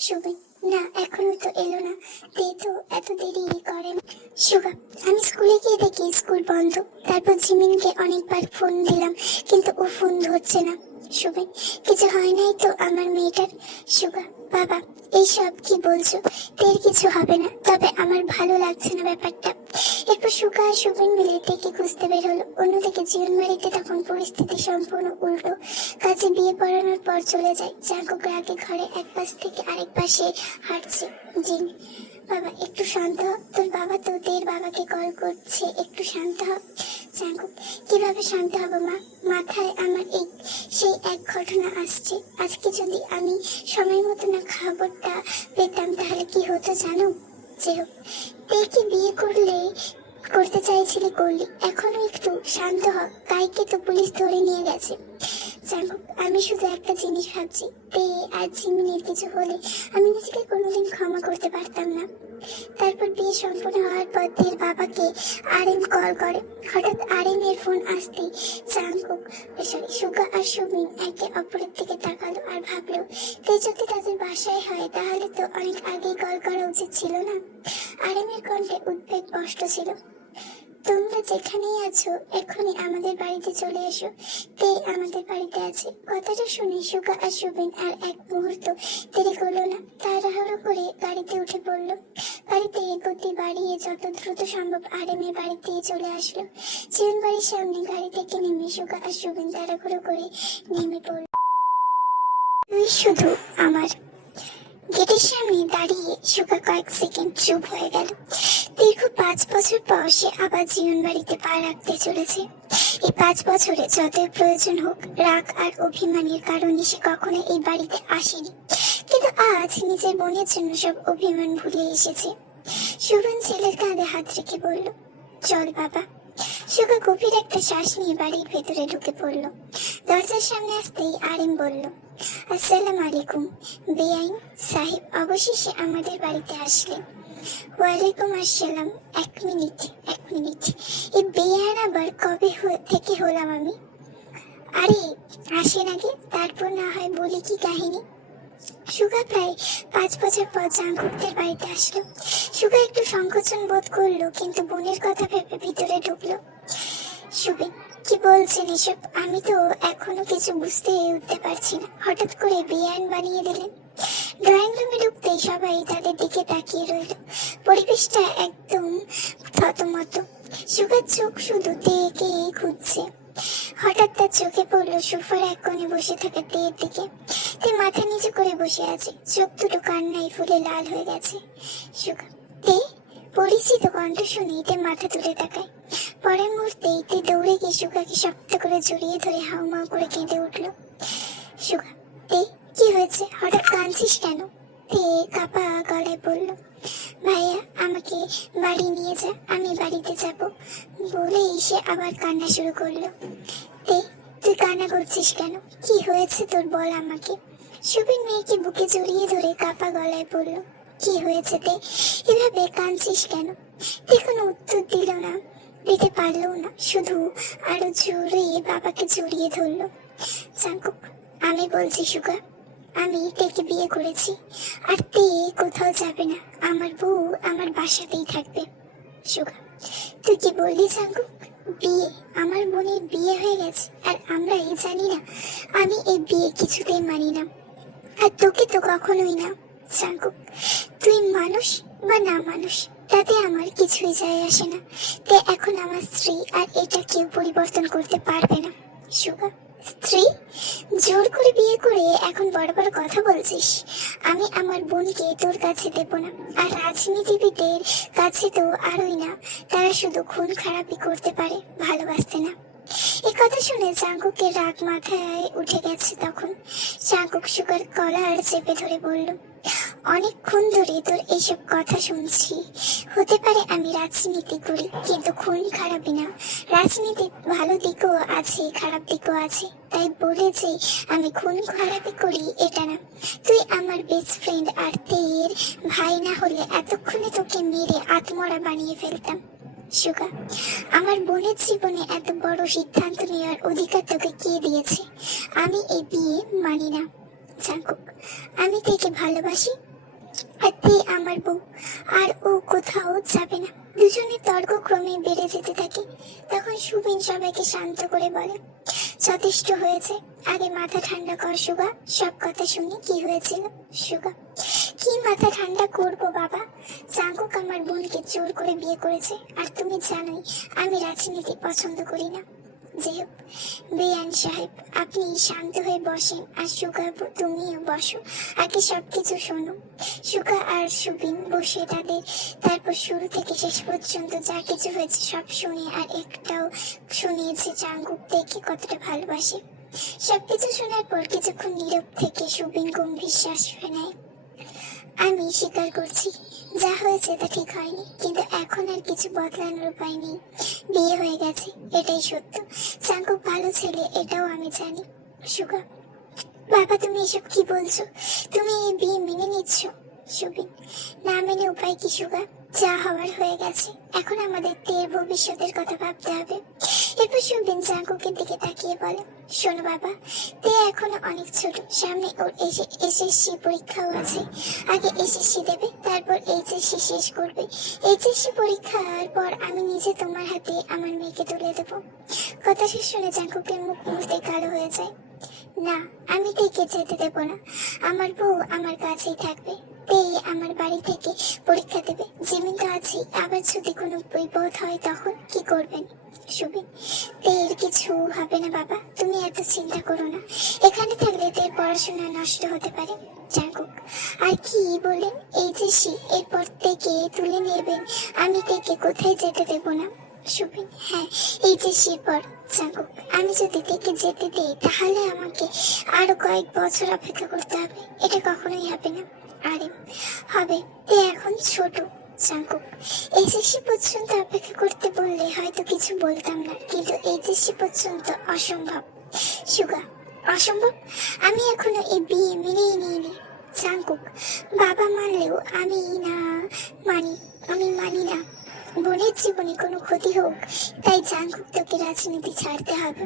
সুবিন, না, এখনো তো এলো না। তে তো এত দেরি করে না। সুগা, আমি স্কুলে গিয়ে দেখি স্কুল বন্ধ। তারপর জিমিনকে অনেকবার ফোন দিলাম কিন্তু ও ফোন ধরছে না। সুবিন, কিছু হয় নাই তো আমার মেয়েটার? সুগা, বাবা এইসব কি বলছো? তের কিছু হবে না, তবে আমার ভালো লাগছে না ব্যাপারটা। এরপর সুগা আর সুবিন মিলে তেকে খুঁজতে বের হলো। অন্যদিকে জীবন বাড়িতে তখন পরিস্থিতি সম্পূর্ণ উল্টো। কাজে বিয়ে পড়ানোর পর চলে যায়। জাঙ্কুক আগে ঘরে এক পাশ থেকে আরেক পাশে হাঁটছে। জিন, বাবা একটু শান্ত হ, তোর বাবা তোদের বাবাকে কল করছে, একটু শান্ত হ। জাঙ্কুক, কিভাবে শান্ত হব মা? মাথায় আমার সেই এক ঘটনা আসছে। আজকে যদি আমি সময় মতো না খবরটা পেতাম তাহলে কি হতো জানো? যে হোক, কি বিয়ে করতে চাইছিলি করলি, এখনো একটু শান্ত হ। কাইকে তো পুলিশ ধরে নিয়ে গেছে। জাঙ্কুক, আমি শুধু একটা জিনিস ভাবছি, তে আর জিমিনের কিছু হলে আমি নিজেকে কোনোদিন ক্ষমা করতে পারতাম না। তারপর বিয়ে সম্পূর্ণ হওয়ার পর তের বাবাকে আরএম কল করে। হঠাৎ আরএম এর ফোন আসতেই জাঙ্কুক সুগা আর সুমিন একে অপরের দিকে তাকালো আর ভাবলো, তে যদি তাদের বাসায় হয় তাহলে তো অনেক আগেই কল করা উচিত ছিল না? আরএম এর কণ্ঠে উদ্বেগ স্পষ্ট ছিল। তোমরা যেখানেই আছো এখনই আমাদের বাড়িতে চলে এসো, তে আমাদের বাড়িতে আছে। কথাটা শুনে সুগা আর সুবিন আর এক মুহূর্ত দেরি করলো না। তাড়াহুড়ো করে গাড়িতে উঠে পড়লো। গাড়িতে গতি বাড়িয়ে যত দ্রুত সম্ভব আরএম এর বাড়িতে চলে আসলো। জীবন বাড়ির সামনে গাড়ি থেকে নেমে সুগা আর সুবিন তাড়াহুড়ো করে নেমে পড়ল। তুই শুধু আমার। গেটের সামনে দাঁড়িয়ে সুগা কয়েক সেকেন্ড চুপ হয়ে গেল। দীর্ঘ 5 বছর পর সে আবার জীবন বাড়িতে পা রাখতে চলেছে। এই 5 বছরে যতই প্রয়োজন হোক, রাগ আর অভিমানের কারণে সে কখনো এই বাড়িতে আসেনি। কিন্তু আজ নিজের বোনের জন্য সব অভিমান ভুলে এসেছে। সুবন ছেলের কাঁধে হাত রেখে বলল, চল বাবা। সুগা গভীর একটা শ্বাস নিয়ে বাড়ির ভেতরে ঢুকে পড়ল। দরজার সামনে আসতেই আরিম বলল, আসসালামু আলাইকুম বেআইন সাহেব, অবশেষে আমাদের বাড়িতে আসলেন। ওয়ালাইকুম আসসালাম। এক মিনিট, এই বেআইন আবার কবে থেকে হলাম আমি? আরে আসেন আগে, তারপর না হয় বলি কি কাহিনী। সুগা প্রায় 5 বছর পর জাঙ্কুকদের বাড়িতে আসলো। সুগা একটু সংকোচন বোধ করলো, কিন্তু বোনের কথা ভেবে ভিতরে ঢুকলো। সুবিন, কি বলছেন এসব? আমি তো এখনো কিছু বুঝতে উঠতে পারছি না। হঠাৎ করে বেআইন বানিয়ে দিলেন। ড্রয়িং রুমে ঢুকতেই সবাই তাদের দিকে তাকিয়ে রইল। পরিবেশটা একদম থতমত। সুগার চোখ শুধু তেকে খুঁজছে। হঠাৎ তার চোখে পড়লো সোফার এক কোণে বসে থাকা তের দিকে। তে মাথা নিচু করে বসে আছে, চোখ দুটো কান্নায় ফুলে লাল হয়ে গেছে। সুগা, তে? পরিচিত কণ্ঠ শুনে তে মাথা তুলে তাকায়। পরের মুহূর্তেই তে দৌড়ে গিয়ে সুগাকে শক্ত করে জড়িয়ে ধরে হাউমাউ করে কেঁদে উঠল। সুগা, তে কি হয়েছে, হঠাৎ কাঁদছিস কেন? তে কাঁপা গলায় বলল, ভাইয়া আমাকে বাড়ি নিয়ে যা, আমি বাড়িতে যাব। বলেই সে আবার কান্না শুরু করলো। তে তুই কান্না করছিস কেন, কি হয়েছে তোর, বল আমাকে। সুবিন মেয়েকে বুকে জড়িয়ে ধরে কাঁপা গলায় বলল, কি হয়েছে তে, এভাবে কাঁদছিস কেন? তে কোনো উত্তর দিল না, দিতে পারলো না, শুধু আরো জোরে বাবাকে জড়িয়ে ধরলো। জাঙ্কুক, আমি বলছি সুগা, আমি তেকে বিয়ে করেছি, আর তে কোথাও যাবে না, আমার বউ আমার বাসাতেই থাকবে। সুগা, তুই কি বললি জাঙ্কুক? বিয়ে? আমার বোনের বিয়ে হয়ে গেছে আর আমরাই জানি না? আমি এই বিয়ে কিছুতেই মানি না, আর তোকে তো কখনোই না। জাঙ্কুক, তুই মানুষ বা না মানুষ তাতে আমার কিছুই যায় আসে না, তে এখন আমার স্ত্রী, আর এটা কেউ পরিবর্তন করতে পারবে না। সুগা, স্ত্রী? জোর করে বিয়ে করে এখন বড় বড় কথা বলছিস? আমি আমার বোনকে তোর কাছে দেব না, আর রাজনীতিবিদদের কাছে তো আরোই না, তারা শুধু খুন খারাপই করতে পারে, ভালোবাসতে না। এ কথা শুনে জাঙ্কুকের রাগ মাথায় উঠে গেছে। তখন জাঙ্কুক সুগার কলার চেপে ধরে বলল, অনেকক্ষণ ধরে তোর এইসব কথা শুনছি, হতে পারে আমি রাজনীতি করি, কিন্তু খুন খারাপই না। রাজনীতির ভালো দিকও আছে, খারাপ দিকও আছে, তাই বলে যে আমি খুন খারাপি করি এটা না। তুই আমার বেস্ট ফ্রেন্ড, আর তের ভাই না হলে এতক্ষণে তোকে মেরে আত্মরা বানিয়ে ফেলতাম। সুগা, আমার বোনের জীবনে এত বড় সিদ্ধান্ত নেওয়ার অধিকার তোকে কে দিয়েছে? আমি এই বিয়ে মানি না। জাঙ্কুক, আমি তেকে ভালোবাসি, আর তে আমার বউ, আর ও কোথাও যাবে না। দুজনের তর্ক ক্রমে বেড়ে যেতে থাকে। তখন সুবিন সবাইকে শান্ত করে বলে, যথেষ্ট হয়েছে, আগে মাথা ঠান্ডা কর সুগা, সব কথা শুনি কি হয়েছিল। সুগা, কি মাথা ঠান্ডা করবো বাবা, জাঙ্কুক আমার বোনকে জোর করে বিয়ে করেছে, আর তুমি জানোই আমি রাজনীতি পছন্দ করি না। যাই হোক বেয়ান সাহেব, আপনি শান্ত হয়ে বসেন, আর সুগা তুমিও বসো, আগে সবকিছু শোনো। সুগা আর সুবিন বসে তারপর শুরু থেকে শেষ পর্যন্ত যা কিছু হয়েছে সব শুনে, আর একটাও শুনিয়েছে জাঙ্কুক দেখে কতটা ভালোবাসে। সবকিছু শোনার পর কিছুক্ষণ নীরব থেকে সুবিন গম্ভীর শ্বাস ফেলে। আমি স্বীকার করছি যা হয়েছে তা ঠিক হয়নি, কিন্তু এখন আর কিছু বদলানোর উপায় নেই। বিয়ে হয়ে গেছে, এটাই সত্য। জাঙ্কুক ভালো ছেলে, এটাও আমি জানি। সুগা, বাবা তুমি এসব কি বলছো? তুমি এই বিয়ে মেনে নিচ্ছ? সুবিন, না মেনে উপায় কি সুগা, যা হওয়ার হয়ে গেছে, এখন আমাদের তের ভবিষ্যতের কথা ভাবতে হবে। এরপর সুবিন জাঙ্কুকের দিকে তাকিয়ে বলে, শোনো বাবা, তে এখনো অনেক ছোট, সামনে ওর এসএসসি পরীক্ষাও আছে। আগে এসএসসি দেবে, তারপর এইচএসসি শেষ করবে। এইচএসসি পরীক্ষার পর আমি নিজে তোমার হাতে আমার মেয়েকে তুলে দেবো। কথা শেষ শুনে জাঙ্কুকের মুখ মুহূর্তে কালো হয়ে যায়। না, আমি তেকে যেতে দেব না, আমার বউ আমার কাছেই থাকবে। তে আমার বাড়ি থেকে পরীক্ষা দেবে, জিমিন তো আছে, আবার যদি কোনো বিপদ হয় তখন কি করবেন? সুবিন, তের কিছু হবে না বাবা, তুমি এত চিন্তা করো না, এখানে থাকলে তের পড়াশোনা নষ্ট হতে পারে। জাঙ্কুক, আর কি বলেন? এইচএসসি এরপর থেকে তুলে নেবেন, আমি তেকে কোথায় যেতে দেব না। সুবিন, হ্যাঁ এইচএসসির পর। জাঙ্কুক, আমি যদি থেকে যেতে দিই তাহলে আমাকে আরো কয়েক বছর অপেক্ষা করতে হবে, এটা কখনোই হবে না। আরে হবে, তে এখন ছোট। জাঙ্কুক, এইচএসসি পর্যন্ত অপেক্ষা করতে বললে হয়তো কিছু বলতাম না, কিন্তু এইচএসসি পর্যন্ত অসম্ভব। সুগা, অসম্ভব? আমি এখনো এই বিয়ে মেনেই নিইনি। জাঙ্কুক, বাবা মানলেও আমি মানি না। বোনের জীবনে কোনো ক্ষতি হোক, তাই জাঙ্কুক তোকে রাজনীতি ছাড়তে হবে।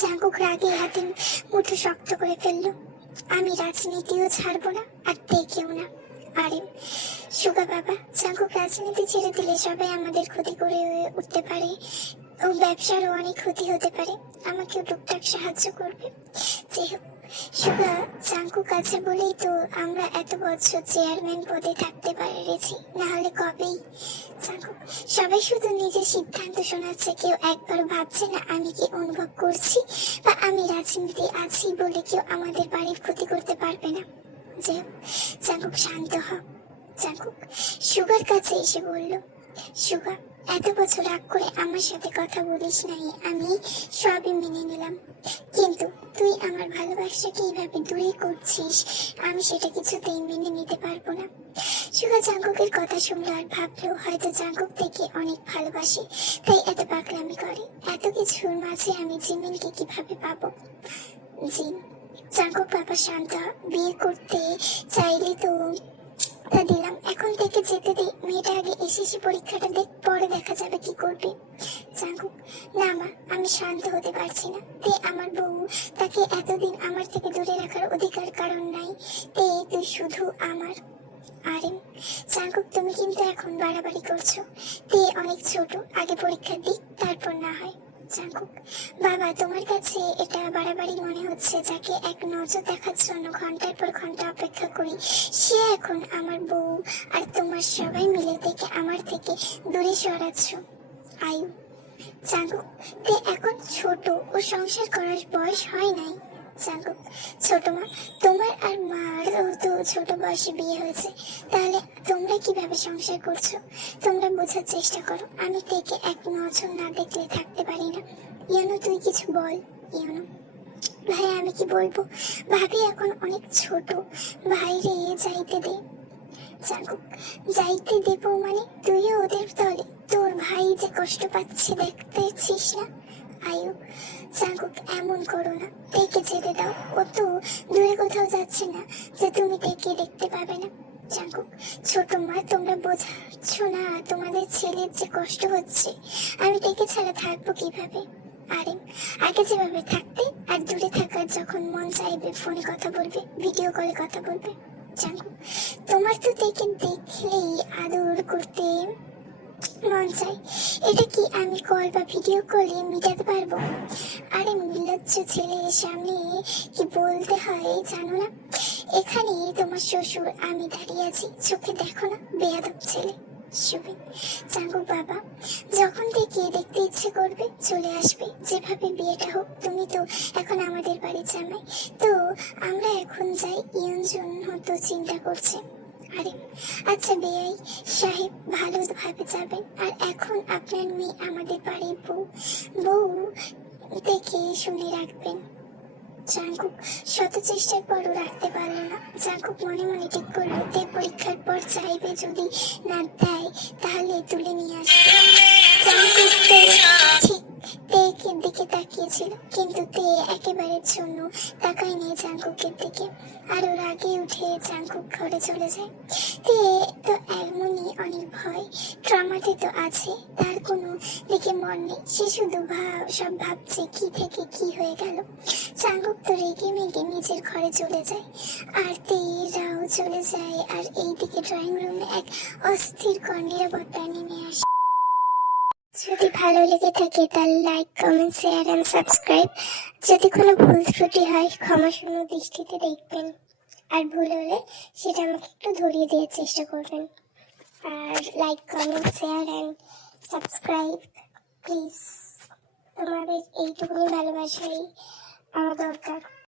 জাঙ্কুক রাগে হাতে মুঠো শক্ত করে ফেললো। আমি রাজনীতিও ছাড়বো না, আর দেখেও না। আরে সুগা বাবা, জাঙ্কুক রাজনীতি ছেড়ে দিলে সবাই আমাদের ক্ষতি করে উঠতে পারে, ও ব্যবসারও অনেক ক্ষতি হতে পারে, আমাকেও টুকটাক সাহায্য করবে। যাই হোক সুগা, জাঙ্কুক আছে বলেই তো আমরা এত বছর চেয়ারম্যান পদে থাকতে পেরেছি, না হলে কবেই। জাঙ্কুক, সবাই শুধু নিজের সিদ্ধান্ত শোনাচ্ছে, কেউ একবার ভাবছে না আমি কি অনুভব করছি বা আমি রাজনীতি আছি বলে কেউ আমাদের বাড়ির ক্ষতি করতে পারবে না। যে জাঙ্কুক, শান্ত হ। জাঙ্কুক সুগার কাছে এসে বলল, সুগা, এত বছর রাগ করে আমার সাথে কথা বলিস নাই, আমি সবই মেনে নিলাম, কিন্তু তুই আমার ভালোবাসাকে এইভাবে দূরে করছিস, আমি সেটা কিছুতেই মেনে নিতে পারবো না। সুগা জাঙ্কুকের কথা শুনলো আর ভাবলো হয়তো জাঙ্কুক থেকে অনেক ভালোবাসে, তাই এত পাগলামি করে। এত কিছুর মাঝে আমি জিমিনকে কিভাবে পাবো? জিন, জাঙ্কুক বাবা শান্ত হ। বিয়ে করতে চাইলে তো তা দিলাম, এখন থেকে যেতে দে, মেয়েটা আগে এসএসসি পরীক্ষাটা দেখ, পরে দেখা যাবে কি করবে। জাঙ্কুক, না মা, আমি শান্ত হতে পারছি না। তে আমার বউ, তাকে এতদিন আমার থেকে দূরে রাখার অধিকার কারণ নাই, তে তুই শুধু আমার। আরে জাঙ্কুক, তুমি কিন্তু এখন বাড়াবাড়ি করছো, তে অনেক ছোট, আগে পরীক্ষা দিক, তারপর না হয়। জাঙ্কুক, বাবা তোমার কাছে এটা বাড়াবাড়ি মনে হচ্ছে? যাকে এক নজর দেখার জন্য ঘন্টার পর ঘন্টা অপেক্ষা করি, সে এখন আমার বউ, আর তোমার সবাই মিলে থেকে আমার থেকে দূরে সরাচ্ছ। আয়ু, জাঙ্কুক, তে এখন ছোট, ও সংসার করার বয়স হয় নাই। জাঙ্কুক, ছোট মা, তোমার আর মার তো ছোট বয়সে বিয়ে হয়েছে, তাহলে তোমরা কিভাবে সংসার করছো? তোমরা বোঝার চেষ্টা করো, আমি থেকে এক নজর না দেখলে থাকতে পারি না। ইয়ানো, তুই কিছু বল। ইয়ানো, ভাই আমি কি বলবো, ভাবি এখন অনেক ছোট, ভাইরে যাইতে দে। জাঙ্কুক, যাইতে দেব মানে? তুইও ওদের দলে? তোর ভাই যে কষ্ট পাচ্ছে দেখতেছিস না? আয়ু, জাঙ্কুক এমন করো না, দেখে যেতে দাও, ও তো দূরে কোথাও যাচ্ছে না যে তুমি দেখে দেখতে পাবে না। জাঙ্কুক, ছোট মা, তোমরা বোঝাচ্ছ না তোমাদের ছেলের যে কষ্ট হচ্ছে, আমি দেখে ছাড়া থাকবো কিভাবে? আরে আগে যেভাবে থাকতে, আর দূরে থাকার যখন মন চাইবে ফোনে কথা বলবে, ভিডিও কলে কথা বলবে। জাঙ্কুক, তোমার তো দেখলেই আদর করতে মন চাই, এটা কি আমি কল বা ভিডিও কলে মিটাতে পারবো? আরে নির্লজ্জ ছেলের সামনে কি বলতে হয় জানো না? এখানে তোমার শ্বশুর, আমি দাঁড়িয়ে আছি, চোখে দেখো না, বেয়াদব ছেলে। সুবিন, জাঙ্কুক বাবা, যখন থেকে দেখতে ইচ্ছে করবে চলে আসবে, যেভাবে বিয়েটা হোক, তুমি তো এখন আমাদের বাড়ির জামাই, তো আমরা এখন যাই, ইয়ন জন্য তো চিন্তা করছে। আরে আচ্ছা বেয়াই সাহেব, ভালোভাবে যাবেন, আর এখন আপনার মেয়ে আমাদের বাড়ির বউ, বউ দেখে শুনে রাখবেন। জাঙ্কুক শত চেষ্টার পরও রাখতে পারলো না। জাঙ্কুক মনে মনে ঠিক করলো, তে পরীক্ষার পর চাইবে, যদি না দেয় তাহলে তুলে নিয়ে আসবে। জাঙ্কুক তো ঠিক তেকের দিকে তাকিয়েছিল, কিন্তু তে একেবারের জন্য তাকায় নিয়ে জাঙ্কুকের দিকে, আরো রাগে উঠে জাঙ্কুক ঘরে চলে যায়। তে তো এমনই অনেক ভয়, ট্রমাতে তো আছে, তার কোনো দিকে মন নেই, সে শুধু সব ভাবছে কি থেকে কি হয়ে গেল। জাঙ্কুক তো রেগে মেগে নিজের ঘরে চলে যায়, আর তেরাও চলে যায়, আর এইদিকে ড্রয়িং রুমে এক অস্থির নিরাপত্তা নেমে আসে। যদি ভালো লেগে থাকে তাহলে like, comment, share and subscribe. যদি কোনো ভুল ত্রুটি হয় ক্ষমাসুন্দর দৃষ্টিতে দেখবেন, আর ভুল হলে সেটা আমাকে একটু ধরিয়ে দেওয়ার চেষ্টা করবেন। আর like, comment, share and subscribe please, তোমাদের এইটুকুনি ভালোবাসাই আমার দরকার।